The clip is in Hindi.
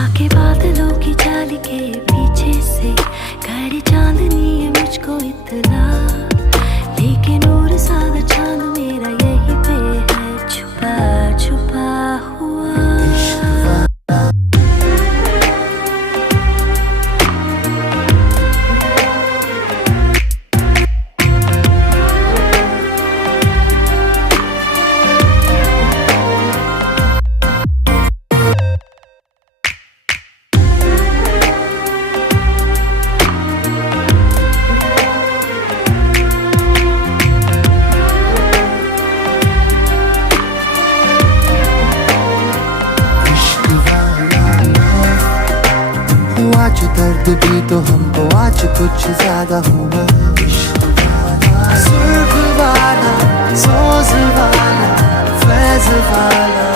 झाके बादलों की जाली के पीछे से खड़ी चांदनी है मुझको इतना, लेकिन नूर सादा चांद मेरा यही पे है छुपा छुपा हुआ। आज दर्द भी तो हमको आज कुछ ज्यादा हुआ। सुर्ख वाला, सोज वाला, फैज वाला